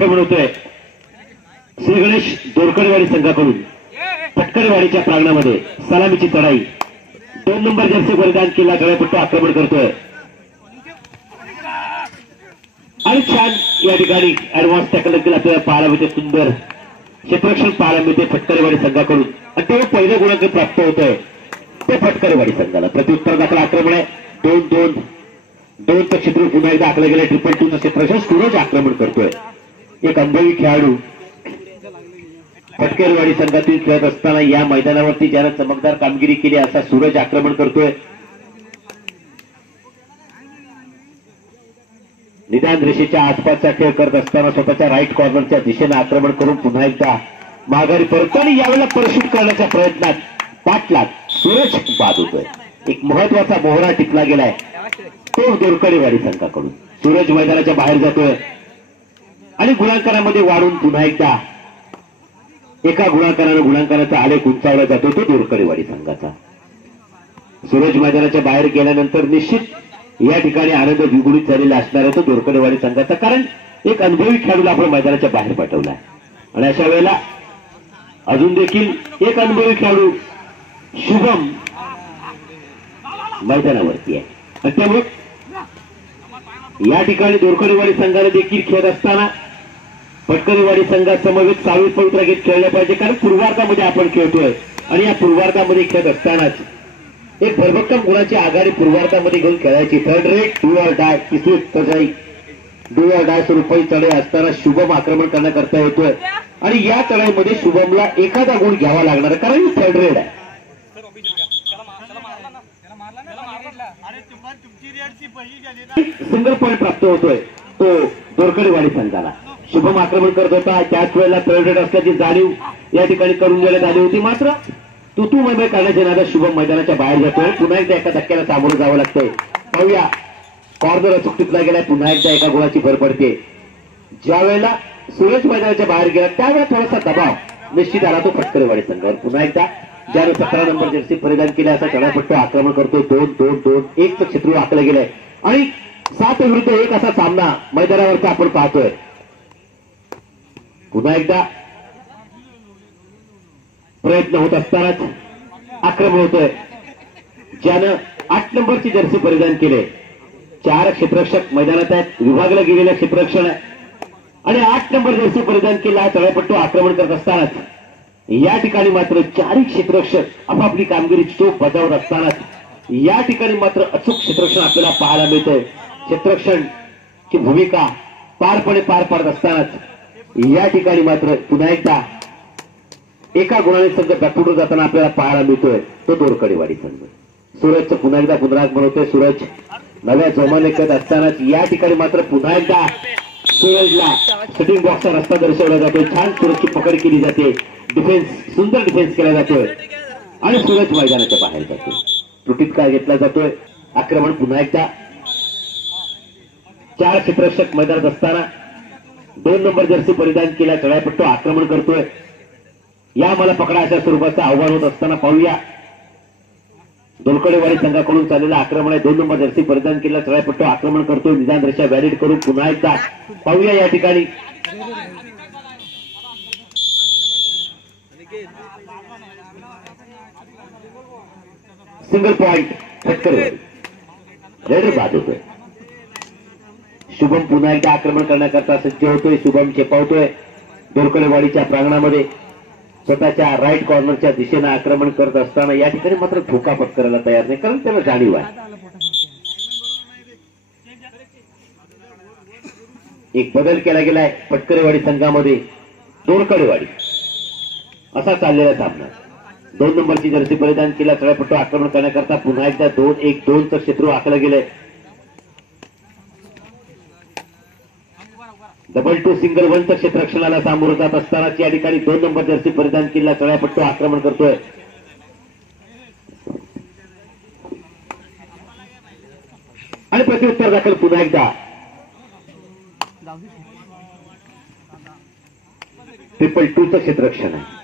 आक्रमण होतोय श्री गणेश दोरकडेवाडी संघाकडून पटकरवाडीच्या प्रांगणामध्ये सलामीची चढाई 2 नंबर जर्सी परिधान केला गळेपट्टू आक्रमण करतोय आणि छान या ठिकाणी ऍडव्हान्स टॅकल देखील आपल्याला पाहायला मिळते सुंदर क्षेत्ररक्षण पाहायला मिळते फटकरवाडी संघाकडून आणि ते पहिलं गुणांक प्राप्त होत आहे ते फटकरवाडी संघाला प्रत्युत्तर दाखल आक्रमण आहे 2-2 क्षेत्र पुन्हा एकदा आखलं गेलं 2-2 क्षेत्ररक्षण सूरज आक्रमण करतोय एक अनुभवी खेळाडू फटकरवाडी संघातील खेळत असताना या मैदानावरती ज्यानं चमकदार कामगिरी केली असा सूरज आक्रमण करतोय निदान रेषेच्या आसपासचा खेळ करत असताना स्वतःच्या राईट कॉर्नरच्या दिशेने आक्रमण करून पुन्हा एकदा माघारी परत आणि यावेळेला परशूट करण्याच्या प्रयत्नात पाठलाग सूरज बाद होतोय एक महत्वाचा मोहरा टिपला गेलाय तो दोरकडेवाडी संघाकडून सूरज मैदानाच्या बाहेर जातोय आणि गुणांकनामध्ये वाढून पुन्हा एकदा एका गुणांकनानं गुणांकनाचा आलेख उंचावला जातो तो दोरकडेवाडी संघाचा सूरज मैदानाच्या बाहेर गेल्यानंतर निश्चित या ठिकाणी आनंद द्विगुणित झालेला असणार आहे तो दोरकडेवाडी संघाचा कारण एक अनुभवी खेळाडूला आपण मैदानाच्या बाहेर पाठवलाय आणि अशा वेळेला अजून देखील एक अनुभवी खेळाडू शुभम मैदानावरती आहे आणि त्यामुळे या ठिकाणी दोरकडेवाडी संघाने देखील खेळत असताना फटकरवाडी संघासमवेत सावळी पवित्र घेत खेळलं पाहिजे कारण पूर्वार्धामध्ये आपण खेळतोय आणि या पूर्वार्धामध्ये खेळत असतानाच एक भरभक्कम गुणाची आघाडी पूर्वार्धामध्ये घेऊन खेळायची third rate do or die तिसरी तजाई डू ऑर डाय स्वरूपाची चढाई असताना शुभम आक्रमण करण्याकरता येतोय आणि या चढाईमध्ये शुभमला एखादा गुण घ्यावा लागणार कारण ही थर्ड रेड आहे सिंगल पॉईंट प्राप्त होतोय तो दोरकडेवाडी संघाला शुभम आक्रमण करत होता त्याच वेळेला थर्ड रेड असल्याची जाणीव या ठिकाणी करून देण्यात आली होती मात्र तू मैदान करण्याच्या नादात शुभम मैदानाच्या बाहेर जातोय पुन्हा एकदा एका धक्क्याला सामोरं जावं लागतंय पाहूया कॉर्नर अचूक टिपला गेलाय पुन्हा एकदा एका गुणाची भर पडते ज्या वेळेला सूरज मैदानाच्या बाहेर गेला त्यावेळेला थोडासा दबाव निश्चित आला तो फटकरवाडी संघावर पुन्हा एकदा ज्याने 17 नंबर जर्सी परिधान केली असा चढापट्टू आक्रमण करतोय 2-2-2-1 चं क्षेत्र आखलं गेलंय आणि 7 विरुद्ध 1 असा सामना मैदानावरचा आपण पाहतोय पुन्हा एकदा प्रयत्न होत असतानाच आक्रमण होतोय ज्यानं 8 नंबरची जर्सी परिधान केले 4 क्षेत्ररक्षक मैदानात आहेत विभागला गेलेलं क्षेत्ररक्षण आहे आणि 8 नंबर जर्सी परिधान केला तळापट्टू आक्रमण करत असतानाच या ठिकाणी मात्र 4 क्षेत्ररक्षक आपापली कामगिरी चोख बजावत असतानाच या ठिकाणी मात्र अचूक क्षेत्ररक्षण आपल्याला पाहायला मिळतंय क्षेत्ररक्षणची भूमिका पारपणे पार पाडत असतानाच या ठिकाणी मात्र पुन्हा एकदा एका गुणाने संघ बॅकफुटवर जाताना आपल्याला पाहायला मिळतोय तो दोरकडेवाडी संघ सूरजचं पुन्हा एकदा पुनरागमन होतोय सूरज नव्या जोमाने करत असतानाच या ठिकाणी मात्र पुन्हा एकदा सूरजला सेटिंग बॉक्सचा रस्ता दर्शवला जातोय छान सूरजची पकड केली जाते डिफेन्स सुंदर डिफेन्स केला जातोय आणि सूरज मैदानाच्या बाहेर जातोय त्रुटीत काय घेतला जातोय आक्रमण पुन्हा एकदा 4 क्षेत्ररक्षक मैदानात असताना 2 नंबर जर्सी परिधान केला चढापट्टू आक्रमण करतोय या मला पकडा अशा स्वरूपाचं आव्हान होत असताना पाहूया दोरकडेवाडी संघाकडून चाललेलं आक्रमण आहे 2 नंबर जर्सी परिधान केला चढापट्टू आक्रमण करतोय निदान रेषा व्हॅलिड करून पुन्हा एकदा पाहूया या ठिकाणी सिंगल पॉइंट फटकरवाडी रेड बाद होतोय शुभम पुन्हा एकदा आक्रमण करण्याकरता सज्ज होतोय शुभम चेपावतोय दोरकडेवाडीच्या प्रांगणामध्ये स्वतःच्या राईट कॉर्नरच्या दिशेने आक्रमण करत असताना या ठिकाणी मात्र धोका पत्करायला तयार नाही कारण त्याला जाणीव आहे एक बदल केला गेलाय फटकरवाडी संघामध्ये दोरकडेवाडी असा चाललेला सामना 2 नंबरची जर्सी परिधान केला चढापट्टू आक्रमण करण्याकरता पुन्हा एकदा 2-1-2 चं क्षेत्र आखलं गेलंय 2-2 सिंगल 1 चं क्षेत्ररक्षणाला सामोरं जात असतानाच या ठिकाणी 2 नंबर जर्सी परिधान केला चढापट्टू आक्रमण करतोय आणि प्रत्युत्तर दाखल पुन्हा एकदा 2-2 चं क्षेत्ररक्षण आहे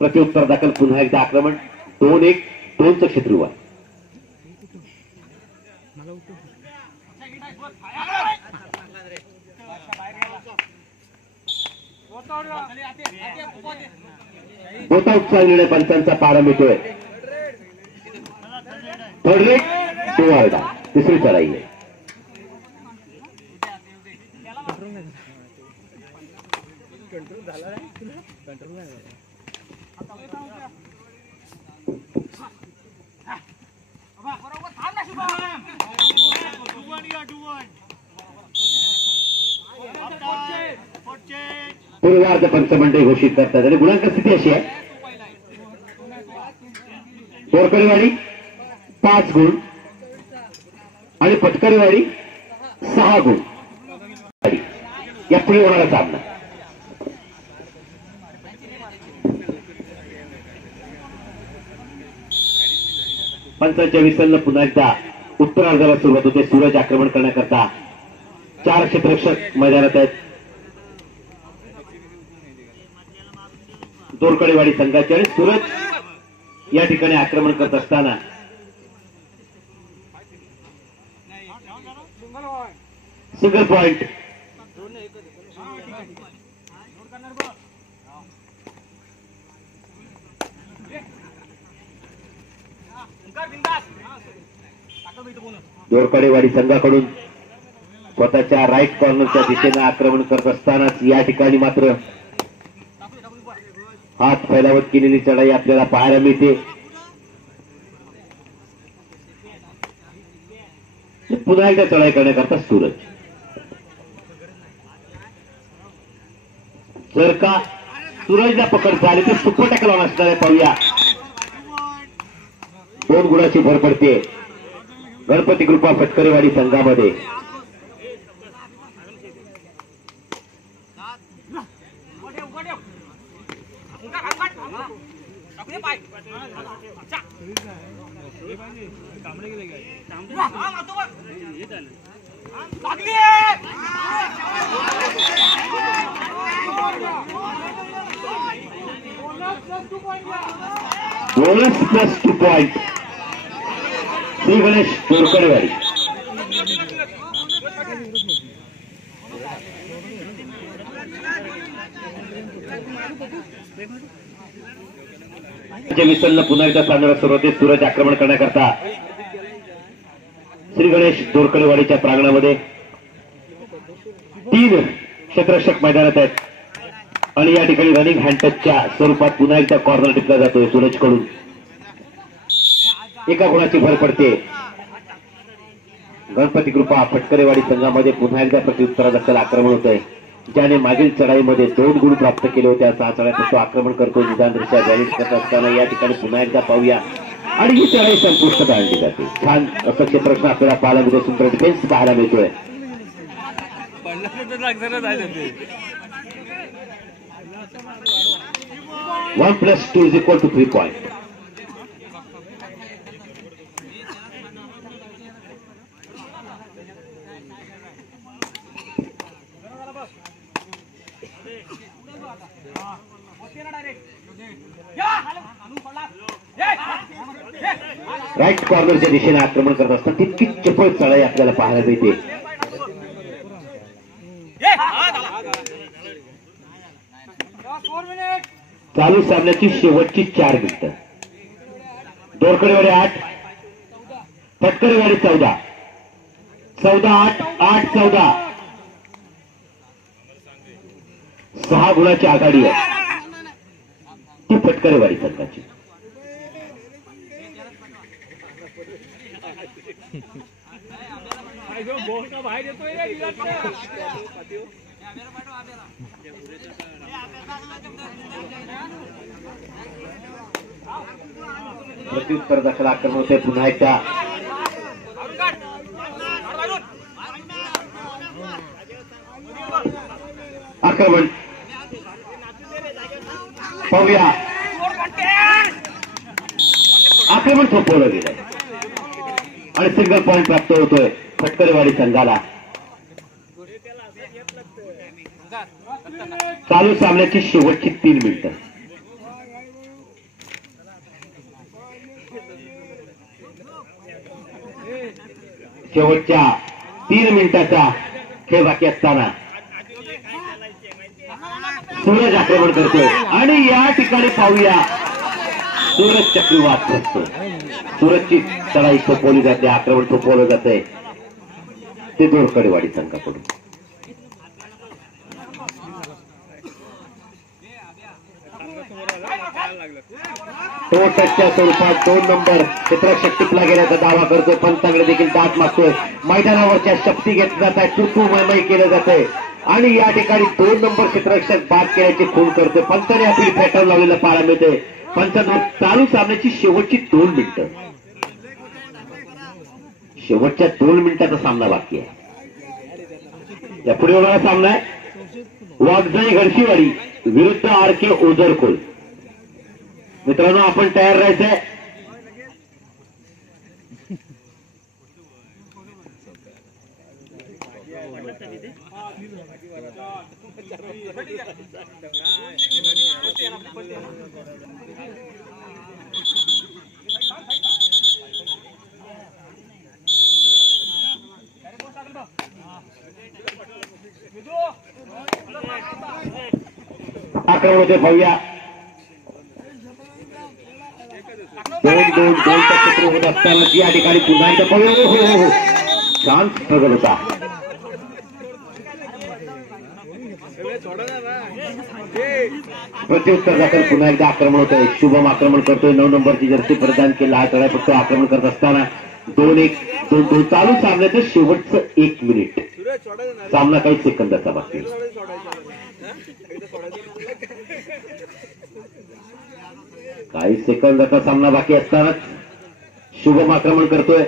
प्रत्युत्तर दाखल पुन्हा एकदा आक्रमण 2-1-2 चं क्षेत्र बोटाउट चाललेल्या पंचांचा पारा मिळतोय. थर्ड रेट टू ऑर्डा तिसरी चढाई आहे. पूर्वार्ध पंचमंडळ घोषित करतात आणि गुणांक स्थिती अशी आहे. बोरकडेवाडी 5 गुण आणि पटकरेवाडी 6 गुण. या पुढे होणारा सामना पंचांच्या विसरला पुन्हा एकदा उत्तरार्धाला सुरुवात होते. सूरज आक्रमण करण्याकरता 4 क्षेत्ररक्षक मैदानात आहेत. दोरकडेवाडी संघाचे आणि सूरज या ठिकाणी आक्रमण करत असताना सिंगल पॉइंट. दोरकडेवाडी संघाकडून स्वतःच्या राईट कॉर्नरच्या दिशेने आक्रमण करत असतानाच या ठिकाणी मात्र हात फैलावत केलेली चढाई आपल्याला पाहायला मिळते. पुन्हा एकदा चढाई करण्याकरता सूरज. जर का सूरजला पकड झाली तर सुपर टॅकल असणार आहे. पाहूया 2 गुणाची भर पडते गणपती कृपा पटकरेवाडी संघामध्ये. Bonus plus 2 point Shri Ganesh Dorkadewadi. विसरला पुन्हा एकदा सामन्याला सुरुवात. सूरज आक्रमण करण्याकरता श्री गणेश दोरकडेवाडीच्या प्रांगणामध्ये 3 क्षेत्ररक्षक मैदानात आहेत आणि या ठिकाणी रनिंग हँडटचच्या स्वरूपात पुन्हा एकदा कॉर्नर टिपला जातोय सूरजकडून. 1 गुणाची भर पडते गणपती कृपा पटकरेवाडी संघामध्ये. पुन्हा एकदा प्रत्युत्तरादाखल आक्रमण होत आहे. ज्याने मागील चढाईमध्ये 2 गुण प्राप्त केले होते 6 चढाईत तो आक्रमण करतो. निदानदृष्ट्या व्हॅलिड करत असताना या ठिकाणी पुन्हा एकदा पाहूया आणि ही चढाई संपुष्टात आणली जाते. छान असं क्षेत्ररक्षण आपल्याला पाहायला मिळते. सुंदर डिफेन्स पाहायला मिळतोय. 1 + 2 = 3 पॉइंट. राईट कॉर्नरच्या दिशेने आक्रमण करत असताना तितकी चपळ चढाई आपल्याला पाहायला मिळते. चालू सामन्याची शेवटची 4 मिनिटं. दोरकडेवाडी 8 पटकरेवाडी 14 8 8 14 6 गुणाची आघाडी आहे ती पटकरेवाडी संघाची. प्रत्युत्तर दाखल आक्रमण होते. पुन्हा एकदा आक्रमण पाहूया. आक्रमण थोपवलं गेलं आणि सिंगल पॉइंट प्राप्त होतोय पटकरेवाडी संघाला. चालू सामन्याची शेवटची 3 मिनिटं. शेवटच्या 3 मिनिटाचा खेळ बाकी असताना सूरज आक्रमण करतोय आणि या ठिकाणी पाहूया सूरज चक्रीवाद असतो. सूरजची चढाई थोपवली जाते, आक्रमण थोपवलं जाते ते दोरकडेवाडी संघाकडून. टचच्या स्वरूपात 2 नंबर क्षेत्ररक्षक टिपला गेल्याचा दावा करतोय. पंचांकडे देखील दात मागतोय. मैदानावरच्या शक्ती घेतली जात आहे, तुतुमय केलं जातंय आणि या ठिकाणी 2 नंबर क्षेत्ररक्षक बाद केल्याची खून करतोय. पंचाने आपली फॅटर्न लावलेलं पाहायला मिळते. पंचांवर चालू सामन्याची शेवटची 2 मिनिटं, शेवटच्या 2 मिनिटाचा सामना बाकी आहे. या पुढे होणारा सामना आहे वाघजाई घडशीवाडी विरुद्ध RK ओझरकोल. मित्रांनो आपण तयार राहायचंय. आक्रमण होते पाहूया. 2-2 क्षेत्र होत असताना या ठिकाणी पुन्हा एकदा पाहूया. छान स्ट्रगल होता. प्रत्युत्तर दाखल पुन्हा एकदा आक्रमण होतंय. शुभम आक्रमण करतोय. 9 नंबरची जर्सी परिधान केला. हा चढाई फक्त आक्रमण करत असताना 2-1 2-2 चालू सामन्याचं शेवटचं 1 मिनिट. सामना काही सेकंदाचा बाकी. काही सेकंदाचा सामना बाकी असतानाच शुभम आक्रमण करतोय.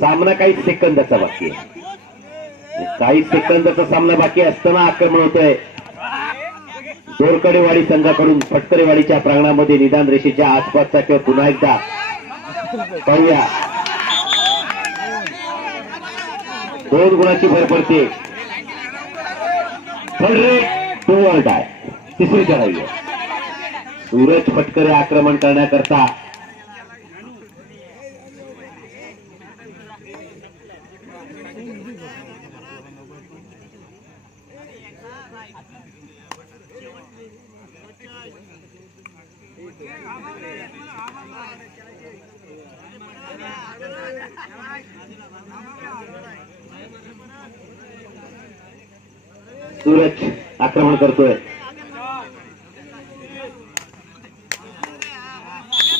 सामना काही सेकंदाचा बाकी आहे. काही सेकंदाचा सामना बाकी असताना आक्रमण होतंय दोरकडेवाडी संघाकडून. फटकरेवाडीच्या प्रांगणामध्ये निदान रेषेच्या आसपासचा किंवा पुन्हा एकदा पाहूया. 2 गुणाची भर पडते. तिसरी चढाई आहे. सूरज फटकरे आक्रमण करण्याकरता सूरज आक्रमण करतोय.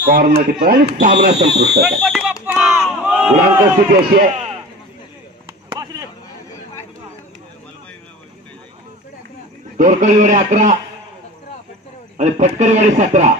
कॉर्नर टिपर आणि सामना संपुष्टात आहे. गुणांक स्थिती अशी आहे दोरकडेवाडी 11 आणि फटकरेवाडी 17.